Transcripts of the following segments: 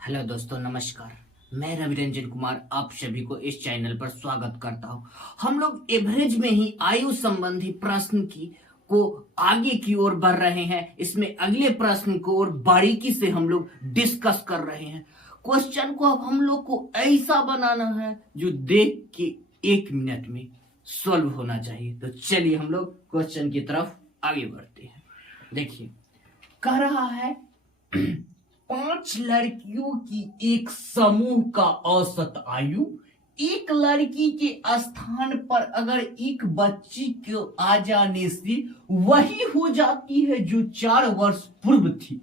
Hello दोस्तों, नमस्कार। मैं रवि रंजन कुमार आप सभी को इस चैनल पर स्वागत करता हूं। हम लोग एवरेज में ही आयु संबंधी प्रश्न को आगे की ओर बढ़ रहे हैं। इसमें अगले प्रश्न को और बारीकी से हम लोग डिस्कस कर रहे हैं। क्वेश्चन को अब हम लोग को ऐसा बनाना है जो देख के 1 मिनट में सॉल्व होना चाहिए। तो चलिए हम लोग क्वेश्चन की तरफ आगे बढ़ते हैं। देखिए, कह रहा है 5 लड़कियों की एक समूह का औसत आयु, एक लड़की के स्थान पर अगर एक बच्ची को आ जाने से वही हो जाती है जो 4 वर्ष पूर्व थी,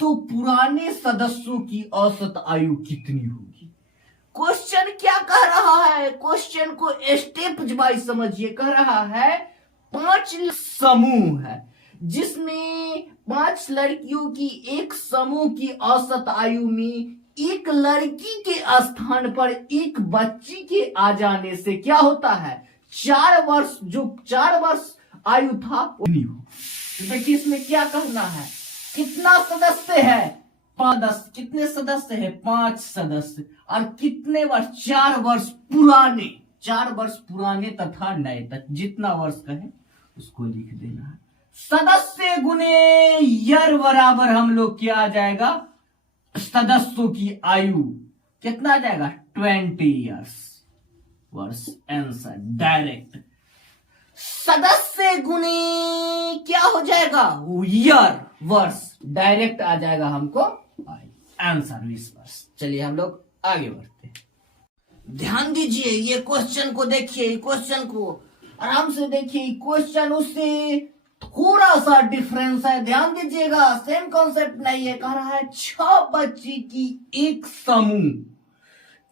तो पुराने सदस्यों की औसत आयु कितनी होगी। क्वेश्चन क्या कह रहा है, क्वेश्चन को स्टेप वाइज समझिए। कह रहा है 5 समूह है जिसमें 5 लड़कियों की एक समूह की औसत आयु में एक लड़की के स्थान पर एक बच्ची के आ जाने से क्या होता है, 4 वर्ष, जो 4 वर्ष आयु था वो नहीं हो। तो देखिए इसमें क्या कहना है, कितना सदस्य है, 5 कितने सदस्य है, 5 सदस्य, और कितने वर्ष, 4 वर्ष पुराने, 4 वर्ष पुराने तथा नए तक, जितना वर्ष कहे उसको लिख देना है। सदस्य गुने ईयर बराबर हम लोग क्या आ जाएगा, सदस्यों की आयु कितना आ जाएगा, 20 ईयर्स, वर्ष आंसर डायरेक्ट। सदस्य गुने क्या हो जाएगा, ईयर, वर्ष, डायरेक्ट आ जाएगा हमको आंसर 20 वर्ष। चलिए हम लोग आगे बढ़ते हैं। ध्यान दीजिए, ये क्वेश्चन को देखिए, क्वेश्चन को आराम से देखिए। क्वेश्चन उससे थोड़ा सा डिफरेंस है, ध्यान दीजिएगा, सेम कॉन्सेप्ट नहीं है। कह रहा है 6 बच्ची की एक समूह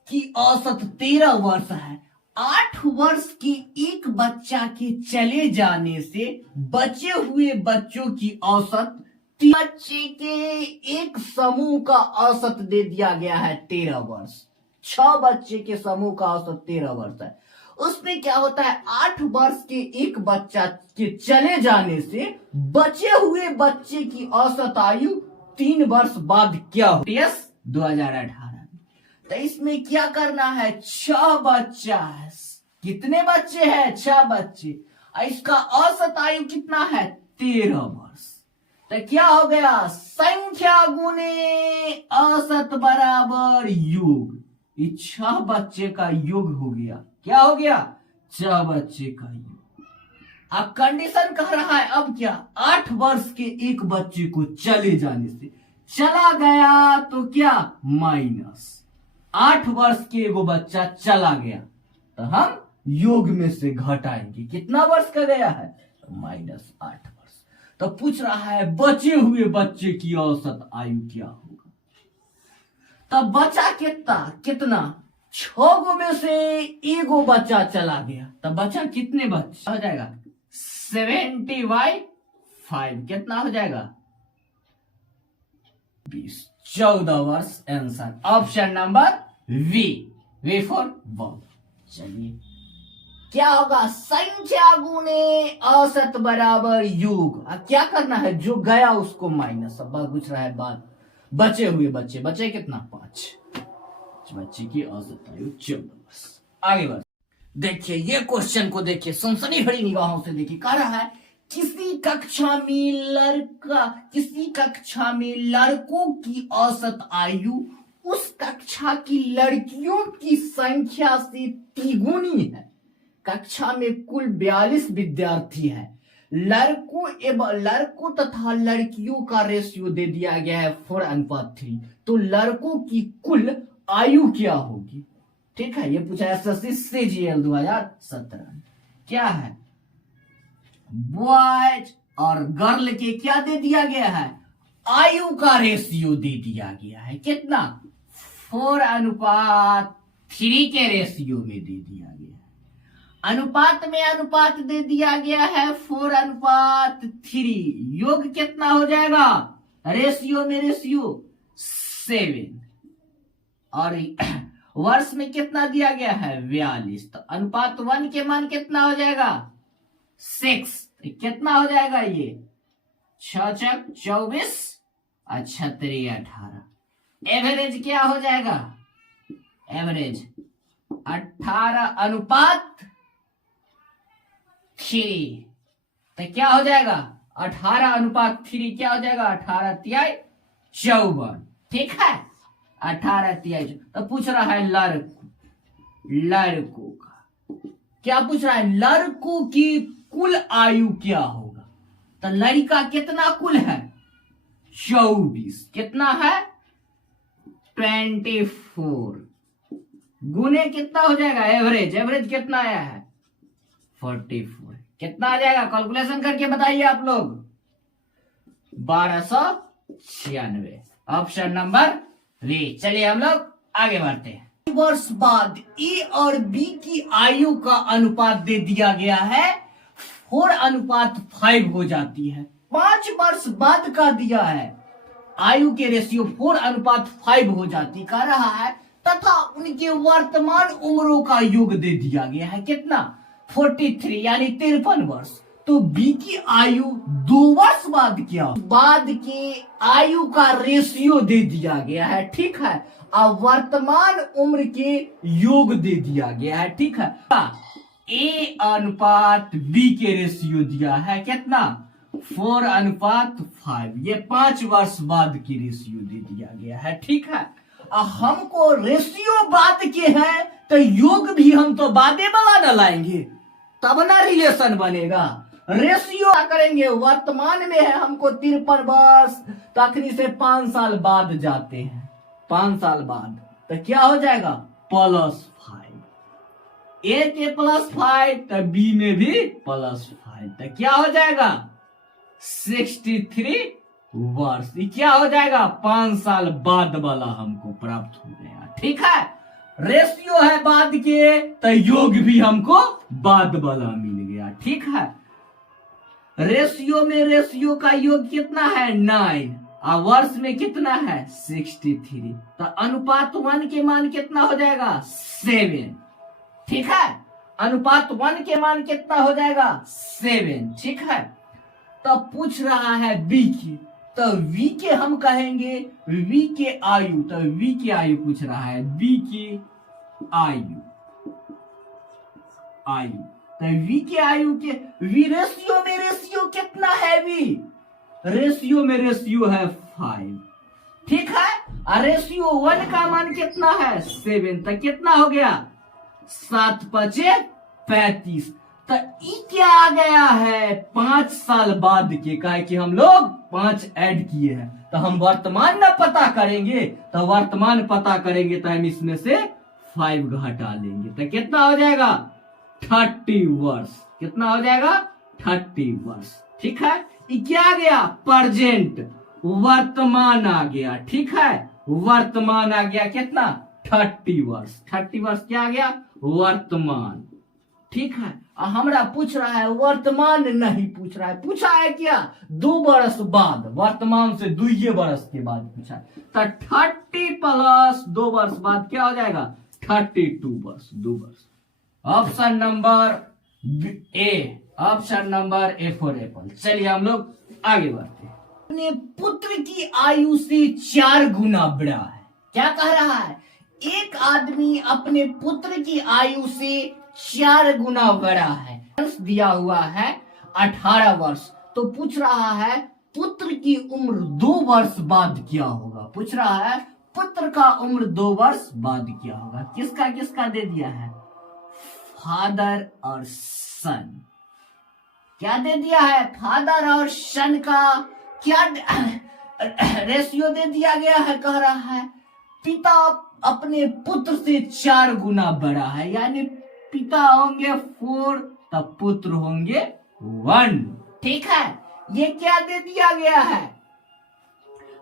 की औसत 13 वर्ष है। 8 वर्ष के एक बच्चा के चले जाने से बचे हुए बच्चों की औसत, बच्चे के एक समूह का औसत दे दिया गया है 13 वर्ष। 6 बच्चे के समूह का औसत 13 वर्ष है। उसमें क्या होता है, 8 वर्ष के एक बच्चा के चले जाने से बचे हुए बच्चे की औसत आयु 3 वर्ष बाद क्या हो, 2018। तो इसमें क्या करना है, 6 बच्चा है, कितने बच्चे हैं, 6 बच्चे, इसका औसत आयु कितना है, 13 वर्ष। तो क्या हो गया, संख्या गुने औसत बराबर योग, 6 बच्चे का योग हो गया, क्या हो गया, 6 बच्चे का योग। अब कंडीशन कह रहा है, अब क्या, 8 वर्ष के एक बच्चे को चले जाने से, चला गया तो क्या, माइनस, 8 वर्ष के एगो बच्चा चला गया तो हम योग में से घटाएंगे, कितना वर्ष का गया है, तो -8 वर्ष। तो पूछ रहा है बचे हुए बच्चे की औसत आयु क्या होगा। तब बचा कितना 6 गो में से एगो बच्चा चला गया, तब बचा कितने बच्चे हो जाएगा, 70/5, कितना हो जाएगा, 20, 14 वर्ष answer, option number B for ball. चलिए क्या होगा, संख्या गुने औसत बराबर योग। अब क्या करना है, जो गया उसको माइनस। अब पूछ रहा है बात, बचे हुए बचे कितना, 5 बच्चे की औसत आयु 14 वर्ष। आगे बढ़, देखिए ये क्वेश्चन को देखिए, सनसनी भरी निगाहों से देखिए। कह रहा है किसी कक्षा में लड़कों की औसत आयु उस कक्षा की लड़कियों की संख्या से तिगुनी है। कक्षा में कुल 42 विद्यार्थी है। लड़कों तथा लड़कियों का रेशियो दे दिया गया है 4:3। तो लड़कों की कुल आयु क्या होगी, ठीक है, ये पूछा है एसएससी CGL 2017। क्या है, बॉयज और गर्ल के क्या दे दिया गया है, आयु का रेशियो दे दिया गया है, कितना, 4:3 के रेशियो में दे दिया गया है। अनुपात में अनुपात दे दिया गया है 4:3। योग कितना हो जाएगा, रेशियो में रेशियो 7, और वर्ष में कितना दिया गया है, 42। तो अनुपात 1 के मान कितना हो जाएगा, 6। कितना हो जाएगा ये, 6 × 4 = 24, 6 × 3 = 18। एवरेज क्या हो जाएगा? एवरेज 18:3। तो क्या हो जाएगा? 18:3 क्या हो जाएगा? 18×3 = 54। ठीक है, 18×3। तो पूछ रहा है लड़कों का, क्या पूछ रहा है? लड़कों की कुल आयु क्या होगा? तो लड़का कितना कुल है? 24। कितना है? 24 गुने कितना हो जाएगा? एवरेज कितना आया है? 44। कितना आ जाएगा? कैलकुलेशन करके बताइए आप लोग। 1296। Option number 3। चलिए हम लोग आगे बढ़ते हैं। वर्ष बाद ए और बी की आयु का अनुपात दे दिया गया है 4:5 हो जाती है। 5 वर्ष बाद का दिया है, आयु के रेशियो 4:5 हो जाती कह रहा है, तथा उनके वर्तमान उम्रों का योग दे दिया गया है। कितना? 43 यानी 53 वर्ष। तो बी की आयु 2 वर्ष बाद क्या? बाद के आयु का रेशियो दे दिया गया है। ठीक है, और वर्तमान उम्र के योग दे दिया गया है। ठीक है, ए अनुपात बी के रेशियो दिया है कितना? 4:5। ये 5 वर्ष बाद की रेशियो दे दिया गया है। ठीक है, हमको रेशियो बाद के है तो योग भी हम तो बादे वाला न लाएंगे, तब ना रिलेशन बनेगा। रेशियो करेंगे, वर्तमान में है हमको 53 वर्ष, तखनी से 5 साल बाद जाते हैं, 5 साल बाद तो क्या हो जाएगा? +5। ए के +5 तो बी में भी +5 तो क्या हो जाएगा? 63 वर्ष। क्या हो जाएगा? 5 साल बाद वाला हमको प्राप्त हो गया। ठीक है, रेशियो है बाद के तो योग भी हमको बाद वाला मिल गया। ठीक है, रेशियो में रेशियो का योग कितना है? 9 और वर्ष में कितना है? 63। तो अनुपात 1 के मान कितना हो जाएगा? 7। ठीक है, अनुपात 1 के मान कितना हो जाएगा? 7। ठीक है, तो पूछ रहा है बी की, तो वी के हम कहेंगे वी के आयु, तो वी की आयु पूछ रहा है, बी की आयु तो वी के आयु के वी रेशियो में रेशियो कितना है? वी रेशियो में रेशियो है 5। ठीक है, और रेशियो 1 का मान कितना है? 7। तो कितना हो गया? 7×5 = 35। तो ई क्या आ गया है? 5 साल बाद के, कहे कि हम लोग 5 ऐड किए हैं, तो हम वर्तमान ना पता करेंगे, तो वर्तमान पता करेंगे तो हम इसमें से 5 घटा लेंगे, तो कितना हो जाएगा? 30 वर्ष। कितना हो जाएगा? 30 वर्ष। ठीक है, ये क्या आ गया? प्रेजेंट, वर्तमान आ गया। ठीक है, वर्तमान आ गया कितना? 30 वर्ष। 30 वर्ष क्या आ गया? वर्तमान। ठीक है, हमरा पूछ रहा है वर्तमान नहीं पूछ रहा है, पूछा है क्या? 2 वर्ष बाद, वर्तमान से 2 वर्ष के बाद पूछा है। तो 30 + 2 वर्ष बाद क्या हो जाएगा? 32 वर्ष। 2 वर्ष। Option number A, option number A for Apple. चलिए हम लोग आगे बढ़ते हैं। अपने पुत्र की आयु से 4 गुना बड़ा है। क्या कह रहा है? एक आदमी अपने पुत्र की आयु से 4 गुना बड़ा है। दिया हुआ है 18 वर्ष। तो पूछ रहा है पुत्र की उम्र 2 वर्ष बाद क्या होगा? पूछ रहा है पुत्र का उम्र 2 वर्ष बाद क्या होगा? किसका किसका दे दिया है? फादर और सन। क्या दे दिया है? फादर और सन का क्या रेशियो दे दिया गया है? कह रहा है पिता अपने पुत्र से 4 गुना बड़ा है, यानी पिता होंगे 4 तब पुत्र होंगे 1। ठीक है, ये क्या दे दिया गया है?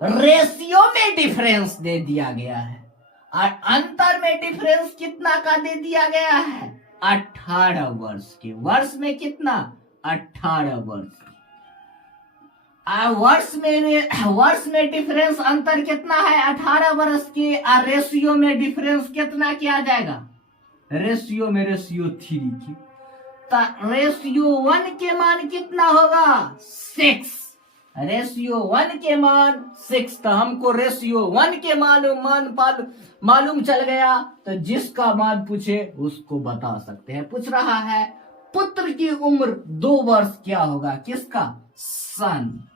रेशियो में डिफरेंस दे दिया गया है, और अंतर में डिफरेंस कितना का दे दिया गया है? 18 वर्ष के। वर्ष में कितना? 18 वर्ष। वर्ष में डिफरेंस अंतर कितना है? 18 वर्ष के। और रेशियो में डिफरेंस कितना किया जाएगा? रेशियो में रेशियो 3 की। रेशियो 1 के मान कितना होगा? 6। रेशियो 1 के मान 6, तो हमको रेशियो 1 के मालूम चल गया, तो जिसका मान पूछे उसको बता सकते हैं। पूछ रहा है पुत्र की उम्र 2 वर्ष क्या होगा? किसका? सन।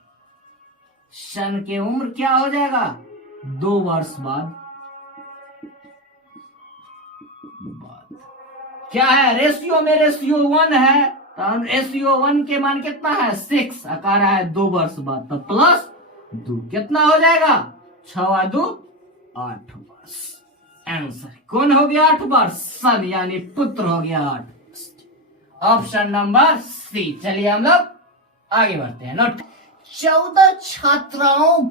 सन की उम्र क्या हो जाएगा? 2 वर्ष बाद। क्या है? रेशियो में रेशियो 1 है, तो रेशियो 1 के मान कितना है? 6। आ रहा है 2 वर्ष बाद, तो प्लस 2 कितना हो जाएगा? 6 2 8 वर्ष। आंसर कौन हो गया? 8 वर्ष। सन यानी पुत्र हो गया 8 वर्ष। Option number C. चलिए हम लोग आगे बढ़ते हैं। नोट 14 छात्राओं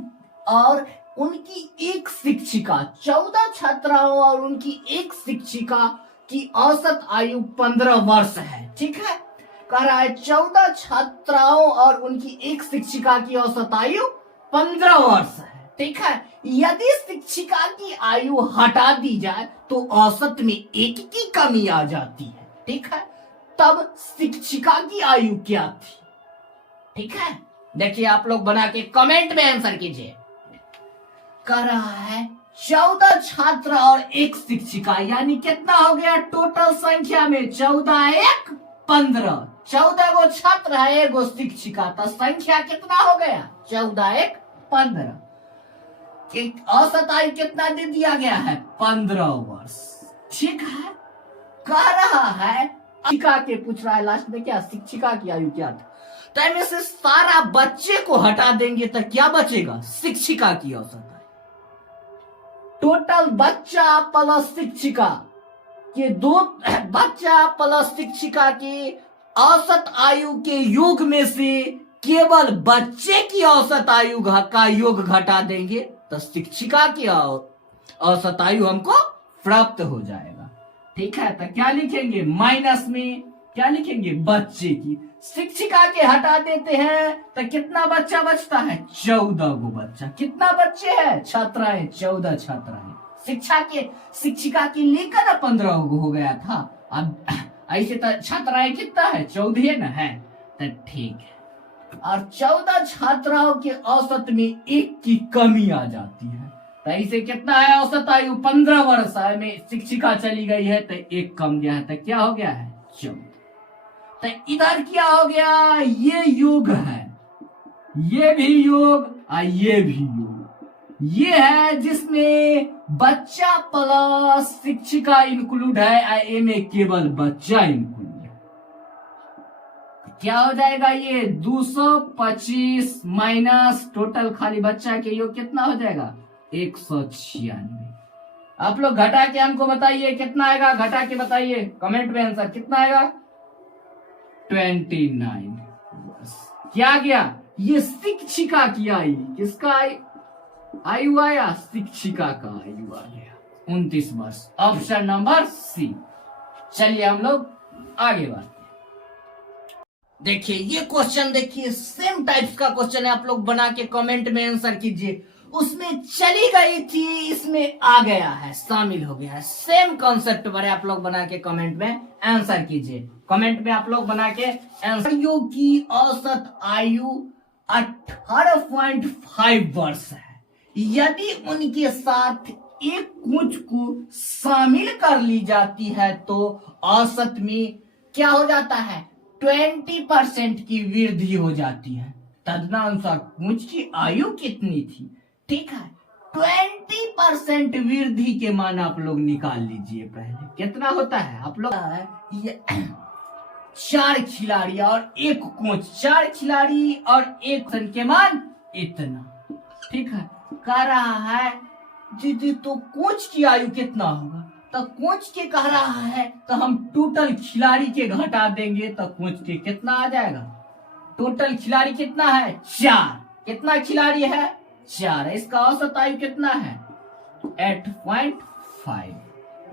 और उनकी एक शिक्षिका, 14 छात्राओं और उनकी एक शिक्षिका की औसत आयु 15 वर्ष है। ठीक है, कह रहा है 14 छात्राओं और उनकी एक शिक्षिका की औसत आयु 15 वर्ष है। ठीक है, यदि शिक्षिका की आयु हटा दी जाए तो औसत में 1 की कमी आ जाती है। ठीक है, तब शिक्षिका की आयु क्या थी? ठीक है, देखिए आप लोग बना के कमेंट में आंसर कीजिए। कह रहा है 14 छात्र और एक शिक्षिका, यानी कितना हो गया टोटल संख्या में? 14 1 15। 14 गो छात्र है, 1 गो शिक्षिका, तो संख्या कितना हो गया? 14 1 15। औसत आयु कितना दे दिया गया है? 15 वर्ष। ठीक है, कह रहा है शिक्षिका के पूछ रहा है लास्ट में, क्या शिक्षिका की आयु क्या था? तो इनमें से सारा बच्चे को हटा देंगे तो क्या बचेगा? शिक्षिका की औसत आयु। टोटल बच्चा प्लस शिक्षिका के बच्चा प्लस शिक्षिका की औसत आयु के योग में से केवल बच्चे की औसत आयु का योग घटा देंगे तो शिक्षिका की औसत आयु हमको प्राप्त हो जाएगा। ठीक है, तो क्या लिखेंगे? माइनस में क्या लिखेंगे? बच्चे की। शिक्षिका के हटा देते हैं तो कितना बच्चा बचता है? 14 गो बच्चा। कितना बच्चे हैं? छात्राएं 14 छात्राएं। शिक्षिका की लेकर 15 गो हो गया था। अब ऐसे तो छात्राएं कितना है? 14 ना है, तो ठीक है। और 14 छात्राओं के औसत में 1 की कमी आ जाती है, तो ऐसे कितना है औसत आयु? 15 वर्ष में शिक्षिका चली गई है तो 1 कम गया है, तो क्या हो गया है? 14। तो इधर क्या हो गया? ये योग है, ये भी योग और ये भी योग। ये है जिसमें बच्चा प्लस शिक्षिका इंक्लूड है, ए में केवल बच्चा इंक्लूड है। क्या हो जाएगा? ये 225 माइनस टोटल खाली बच्चा के योग कितना हो जाएगा? 196। आप लोग घटा के हमको बताइए कितना आएगा, घटा के बताइए कमेंट में आंसर कितना आएगा? 29। क्या गया? ये शिक्षिका की आयु, किसका आयु आया? शिक्षिका का आयु आ गया 29 वर्ष। Option number C. चलिए हम लोग आगे बढ़ते हैं। देखिए ये क्वेश्चन, देखिए सेम टाइप्स का क्वेश्चन है, आप लोग बना के कमेंट में आंसर कीजिए। उसमें चली गई थी, इसमें आ गया है, शामिल हो गया है। सेम कॉन्सेप्ट पर आप लोग बना के कमेंट में आंसर कीजिए। कमेंट में आप लोग बना के आंसर की औसत आयु 18.5 वर्ष है। यदि उनके साथ एक कुछ को शामिल कर ली जाती है तो औसत में क्या हो जाता है? 20% की वृद्धि हो जाती है। तदनुसार कुछ की आयु कितनी थी? ठीक है, 20% वृद्धि के मान आप लोग निकाल लीजिए। पहले कितना होता है आप लोग? ये 4 खिलाड़ी और 1 कोच, 4 खिलाड़ी और 1 के मान इतना। ठीक है, कह रहा है जी तो कोच की आयु कितना होगा? तो कोच के कह रहा है तो हम टोटल खिलाड़ी के घटा देंगे तो कोच के कितना आ जाएगा? टोटल खिलाड़ी कितना है? 4। कितना खिलाड़ी है? 4। इसका औसत आयु कितना है? 8.5।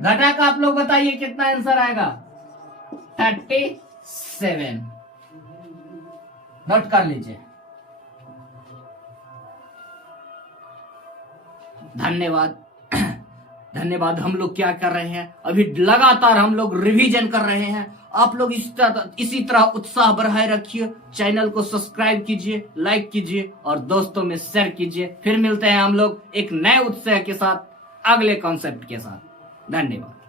घटा का आप लोग बताइए कितना आंसर आएगा? 37। नोट कर लीजिए। धन्यवाद। धन्यवाद। हम लोग क्या कर रहे हैं, अभी लगातार हम लोग रिवीजन कर रहे हैं। आप लोग इसी तरह उत्साह बढ़ाए रखिए। चैनल को सब्सक्राइब कीजिए, लाइक कीजिए और दोस्तों में शेयर कीजिए। फिर मिलते हैं हम लोग एक नए उत्साह के साथ, अगले कॉन्सेप्ट के साथ। धन्यवाद।